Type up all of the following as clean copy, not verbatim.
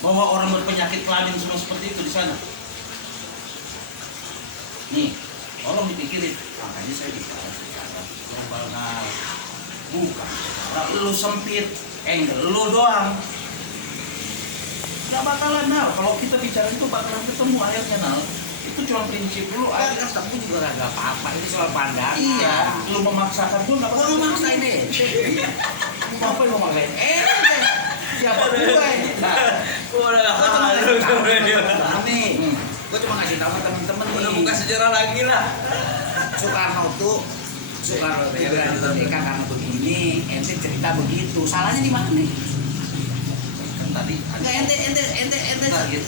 bahwa orang berpenyakit kelamin semua seperti itu di sana? Nih, tolong dipikirin. Makanya saya bicara secara global. Nah, bukan secara lu sempit, lu doang. Gak bakalan Nal. Kalau kita bicara itu bakalan ketemu akhirnya Nal. Itu cuma prinsip lu. Kan ketemu juga gak apa-apa. Ini soal pandangan. Iya. Lu memaksakan pun gak apa-apa. Lu maksa ini. Apa yang mau maksain? Siapa gue? Udah Gue cuma ngasih tahu temen-temen nih. udah buka sejarah lagi lah. Soekarno merdeka karena begini, ente cerita begitu. Salahnya di mana nih? Tadi Enggak ente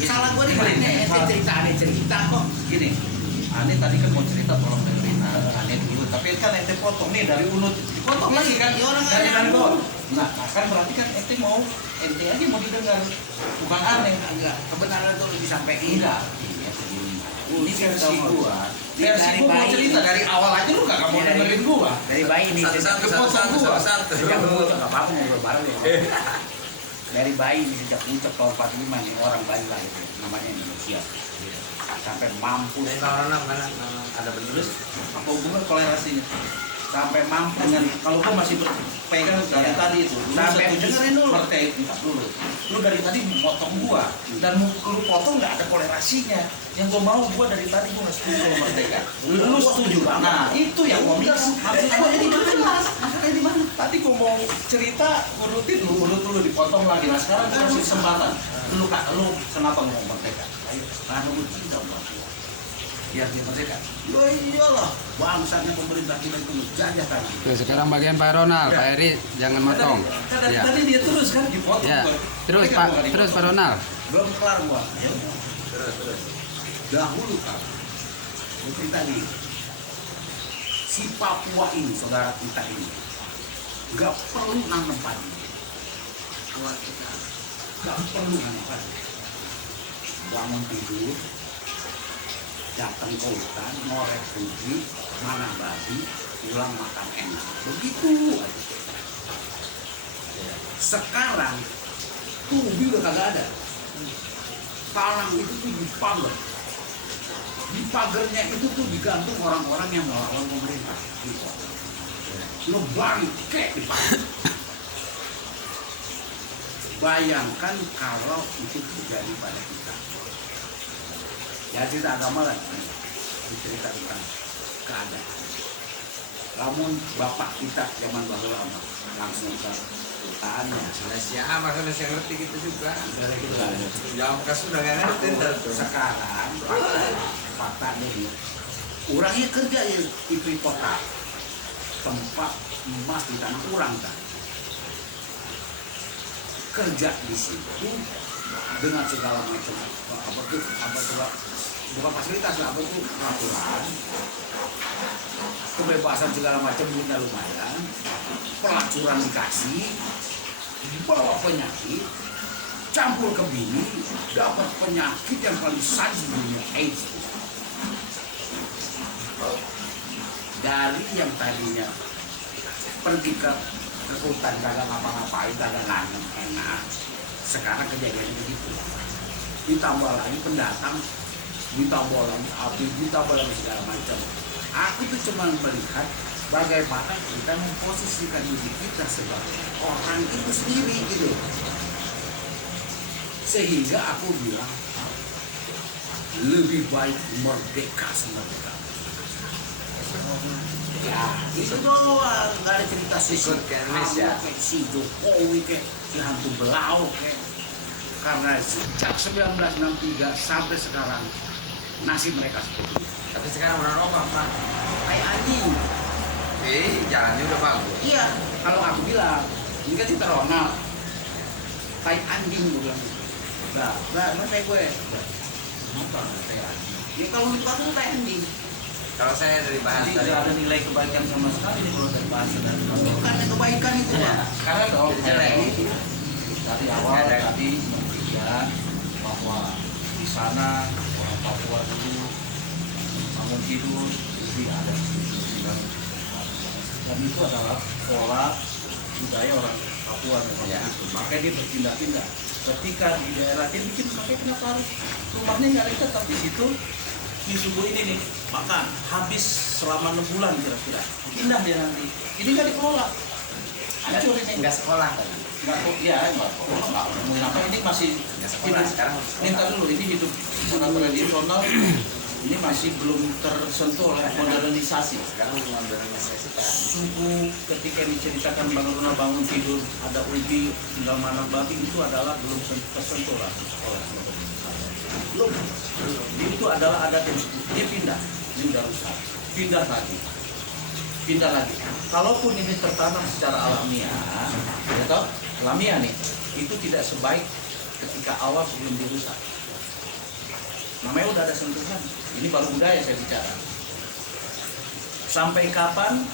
salah gue di Gini, mana? Ente cerita kok. Gini, Ane tadi kan mau cerita tolong dengerin Ane dulu, tapi kan ente potong nih dari unut, dipotong lagi kan? Ya orang dari nggak Ane. Nah, kan berarti kan ente aja mau didengar, bukan Ane. Enggak, kebenaran itu disampaikan. Enggak. Ini versi gua. Versi gua mau cerita dari awal aja lu kagak mau dengerin gua. Dari bayi nih. Satu. Sejak muncul nggak apa-apa ngobrol bareng ya. Dari bayi nih sejak muncul tahun 45 nih orang bayi lahir namanya Indonesia. Sampai mampu. Karena ada bener. Apa hubungan kolerasinya? Sampai mampu Dengan kalau gua masih berpegang dari tadi itu, lu Sampai setuju dengerin dulu. entar dulu. Lu dari tadi motong gua dan lu potong nggak ada kolerasinya. Yang gua mau gua dari tadi gua nggak setuju sama merdeka. Lu setuju? Nah, itu yang gua mikir. Maksud gua di mana? Maksudnya di mana? Tadi gua mau cerita urutin lu dipotong lagi. Nah, sekarang gua kasih kesempatan. Lu kenapa mau merdeka? Ayo, karena gua cinta sama gua. Biar dia merdeka. Ya iyalah, bangsanya pemerintah kita itu menjajah tanah. Oke, sekarang bagian Pak Ronald, Pak Eri jangan motong. Tadi Ya. dia terus kan dipotong. Ya. gua. Terus Tapi kan Pak, gua nggak terus Pak dipotong. Ronald. Belum kelar gua. Terus. Dahulu kan, seperti tadi, si Papua ini, saudara kita ini, nggak perlu nanam padi. Nggak perlu nanam padi. Bangun tidur, datang ke hutan, ngorek rugi, mana babi, pulang makan enak. Begitu aja. Sekarang, tubi udah kagak ada. Tanah itu tuh dipagar. Di pagarnya itu tuh digantung orang-orang yang melawan pemerintah. Gitu. Lo bangke di pagar. Bayangkan kalau itu terjadi pada kita. Ya cerita agama lah. Cerita tentang keadaan. Namun bapak kita zaman bahula langsung ke hutannya. Maksudnya ngerti gitu juga. Dari gitu kan. Jawab kasus udah nggak ngerti ntar. Sekarang fakta nih, orangnya kerja di kota, tempat emas di tanah orang kan, kerja di situ dengan segala macam bukan fasilitas lah, apa tuh peraturan, kebebasan segala macam duitnya lumayan, pelacuran dikasih, bawa penyakit, campur ke bini, dapat penyakit yang paling sadis di dunia, AIDS. Dari yang tadinya pergi ke hutan kagak ngapa-ngapain, kagak nanam enak, sekarang kejadian begitu. Ditambah lagi pendatang, ditambah lagi api, ditambah lagi segala macam. Aku tuh cuma melihat bagaimana kita memposisikan diri kita sebagai orang itu sendiri gitu. Sehingga aku bilang lebih baik merdeka semerdeka. Ya itu doang, nggak ada cerita si Ikut ke Indonesia. kayak si Jokowi kayak si hantu belau kayak. Karena sejak 1963 sampai sekarang nasib mereka seperti itu. Tapi sekarang udah robah Pak. Kayak anjing. Jalannya udah bagus. Iya, kalau aku bilang ini kan cerita Ronald. Kayak anjing gue bilang. Nah, kayak gue. Kenapa kayak anjing? Ya kalau menurut aku kayak anjing. Kalau saya dari bahas Jadi tadi. nggak ada nilai kebaikan sama sekali nih kalau dari bahasa dari Bukannya kebaikan itu, Pak. Karena kalau Jelek. dari awal tadi memberikan bahwa di sana orang Papua dulu bangun tidur jadi ada dan itu adalah pola budaya orang Papua memang Ya. itu. Makanya dia berpindah-pindah. ketika di daerah dia bikin pakai kenapa harus rumahnya nggak dekat, tapi situ di subuh ini nih makan habis selama 6 bulan kira-kira, pindah dia nanti. Ini nggak dikelola, hancur ini. Enggak sekolah kan? Nggak kok, ya nggak ngomongin apa, ini masih Enggak sekolah hidup. sekarang. Minta dulu, ini hidup secara tradisional, ini masih belum tersentuh oleh modernisasi. Sekarang modernisasi kan. Subuh ketika diceritakan bangun tidur ada ubi tinggal mana babi, itu adalah belum tersentuh lah oleh modernisasi. Belum. Itu adalah adat yang dia pindah, ini udah rusak, pindah lagi. Kalaupun ini tertanam secara alamiah, ya toh, alamiah nih, itu tidak sebaik ketika awal sebelum dirusak. Namanya udah ada sentuhan. Ini baru budaya saya bicara. Sampai kapan?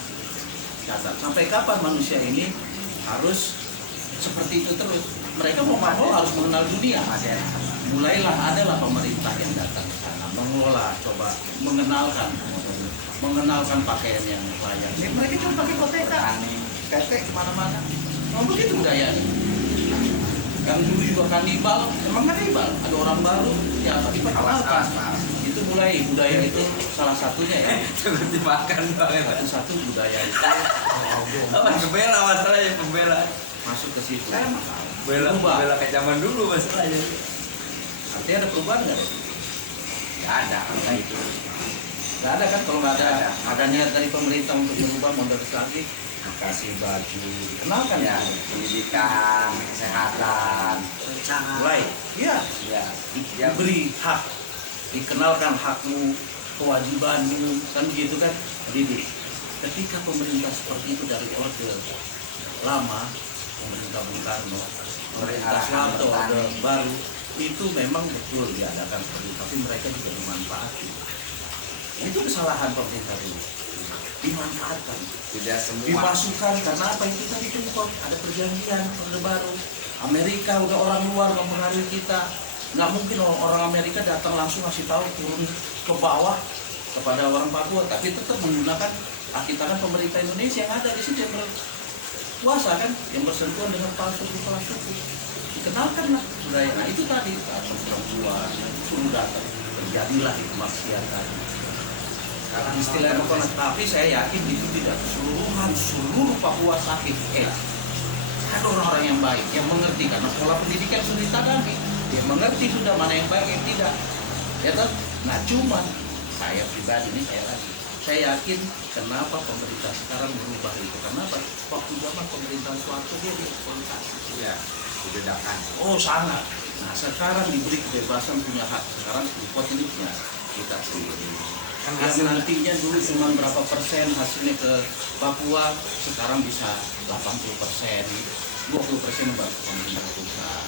Catat. Sampai kapan manusia ini harus seperti itu terus? Mereka mau harus mengenal dunia. Mulailah adalah pemerintah yang datang ke sana, mengelola, coba mengenalkan pakaian yang layak. Ini mereka cuma pakai koteka, ketek kemana-mana. Memang begitu budayanya. Yang dulu juga kanibal, emang kanibal. Ada orang baru, ya diperkenalkan. Itu mulai budaya itu salah satunya ya. Jangan dimakan banget. Satu budaya itu Apa pembela masalahnya pembela. masuk ke situ. Bela kayak zaman dulu masalahnya. Artinya ada perubahan nggak? Ya ada, itu. Nggak ada kan, kalau nggak ada niat dari pemerintah untuk merubah modernisasi, kasih baju, kenalkan Ya, pendidikan, kesehatan, mulai, iya, ya, diberi hak, dikenalkan hakmu, kewajibanmu, kan begitu kan, didik. Ketika pemerintah seperti itu dari orde lama, pemerintah Bung Karno, pemerintah Soeharto, orde baru, itu memang betul diadakan seperti itu, tapi mereka juga dimanfaati. Itu kesalahan pemerintah dulu, dimanfaatkan, tidak semua. dimasukkan karena apa itu tadi itu kok ada perjanjian orde baru. Amerika udah orang luar mempengaruhi kita, nggak mungkin orang Amerika datang langsung ngasih tahu turun ke bawah kepada orang Papua, tapi tetap menggunakan kaki tangan pemerintah Indonesia yang ada di situ yang berkuasa kan, yang bersentuhan dengan kepala suku. Dikenalkanlah budaya. Nah itu tadi perempuan suruh datang, terjadilah itu maksiat tadi. Sekarang istilahnya bukan, tapi saya yakin itu tidak keseluruhan seluruh Papua sakit. Ada orang-orang yang baik yang mengerti karena pola pendidikan sudah ditanami, dia mengerti sudah mana yang baik yang tidak. Ya toh? Nah cuman saya pribadi ini saya yakin kenapa pemerintah sekarang berubah itu. Kenapa? Waktu zaman pemerintahan Soeharto dia dieksploitasi. Ya, dibedakan. Oh sangat. Nah sekarang diberi kebebasan punya hak. Sekarang Freeport ini punya kita sendiri. Yang nantinya dulu cuma berapa persen hasilnya ke Papua, sekarang bisa 80%, 20% buat pemerintah pusat.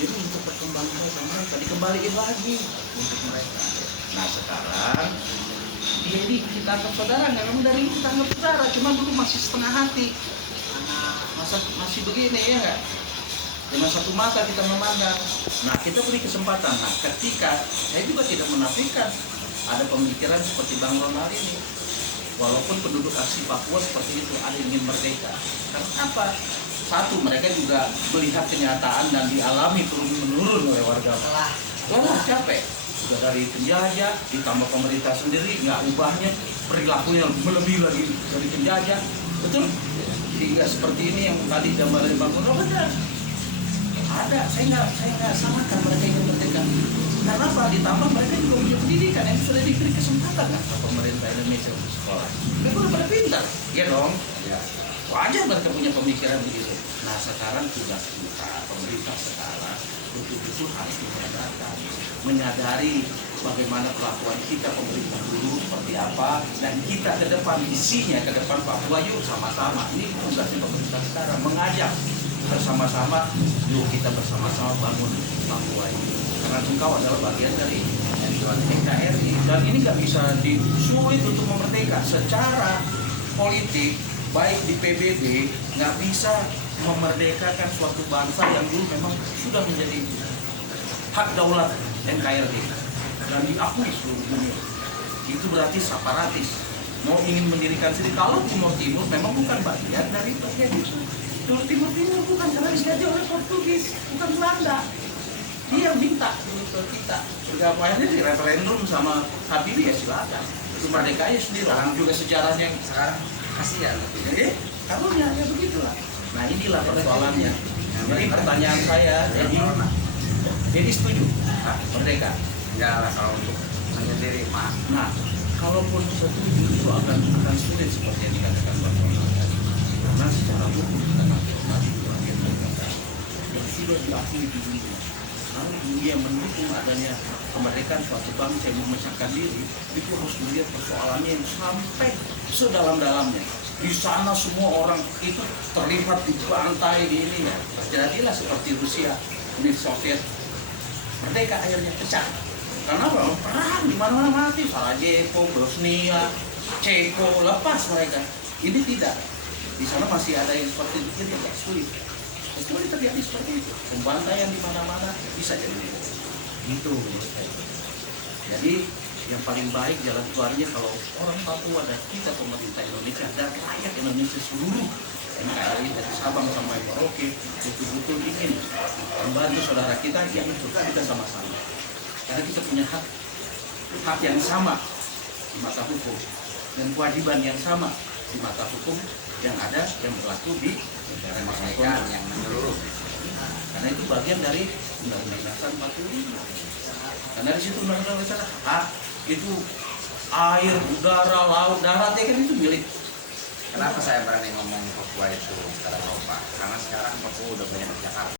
Jadi untuk perkembangan mereka dikembalikan lagi untuk mereka. Nah sekarang dia ini kita anggap saudara, nggak memang dari ini kita anggap saudara, cuma dulu masih setengah hati, masih begini ya nggak? Dengan satu mata kita memandang. Nah kita beri kesempatan. Nah ketika saya juga tidak menafikan ada pemikiran seperti Bang Ronald ini, walaupun penduduk asli Papua seperti itu ada yang ingin merdeka. Karena apa? Satu, mereka juga melihat kenyataan dan dialami turun-menurun oleh warga. Wah capek. Sudah dari penjajah, ditambah pemerintah sendiri, nggak ubahnya, perilaku yang melebihi lagi dari penjajah. Betul? Sehingga seperti ini yang tadi gambar dari Bang Ronald benar. Ada, saya nggak samakan mereka ingin merdeka. Karena apa? Ditambah mereka juga punya pendidikan yang sudah diberi kesempatan kan pemerintah Indonesia untuk sekolah. Mereka udah pada pintar, ya dong. Ya. Wajar mereka punya pemikiran begitu. Nah sekarang tugas kita, pemerintah sekarang betul-betul harus memperhatikan, menyadari bagaimana perlakuan kita pemerintah dulu seperti apa, dan kita ke depan isinya ke depan Papua yuk sama-sama. Ini tugasnya pemerintah sekarang mengajak bersama-sama, yuk kita bersama-sama bangun Papua ini. Karena engkau adalah bagian dari NKRI dan ini nggak bisa disulit untuk memerdeka secara politik, baik di PBB nggak bisa memerdekakan suatu bangsa yang dulu memang sudah menjadi hak daulat NKRI dan diakui seluruh dunia. Itu berarti separatis, mau ingin mendirikan sendiri. Kalau Timur Timur memang bukan bagian dari bagian itu. Timur Timur bukan karena dijajah oleh Portugis, bukan Belanda. Dia yang minta ke kita. Bergapaannya di referendum sama Habibie ya silakan. Itu merdekanya sendiri. Orang juga sejarahnya Sekarang kasihan. karunya ya begitulah. Nah inilah persoalannya. Jadi pertanyaan saya, jadi setuju merdeka. Enggak lah kalau untuk menyendiri mah. Nah, kalaupun setuju itu akan sulit seperti yang dikatakan Pak Ronald tadi. Karena secara hukum kita nasional itu bagian dari negara yang sudah diakui di dunia. Kalau dunia mendukung adanya kemerdekaan suatu bangsa yang memecahkan diri, itu harus melihat persoalannya yang sampai sedalam-dalamnya. Di sana semua orang itu terlihat dibantai di ini ya. Jadilah seperti Rusia, Uni Soviet, merdeka akhirnya pecah. Karena apa? Perang di mana-mana mati, Sarajevo, Bosnia, Ceko, lepas mereka. Ini tidak. Di sana masih ada yang seperti itu, jadi agak sulit. Sulit terjadi seperti itu. Pembantaian di mana-mana bisa jadi itu. Jadi yang paling baik jalan keluarnya kalau orang Papua dan kita pemerintah Indonesia dan rakyat Indonesia seluruh NKRI dari Sabang sampai Merauke betul-betul ingin membantu saudara kita yang juga kita sama-sama. Karena kita punya hak yang sama di mata hukum dan kewajiban yang sama di mata hukum yang ada yang berlaku di negara Kemerdekaan yang menyeluruh. karena itu bagian dari Undang-Undang Dasar 45. Karena di situ Undang-Undang Dasar hak itu air, udara, laut, darat ya kan itu milik. Kenapa saya berani ngomong Papua itu sekarang Papua? Karena sekarang Papua udah banyak di Jakarta.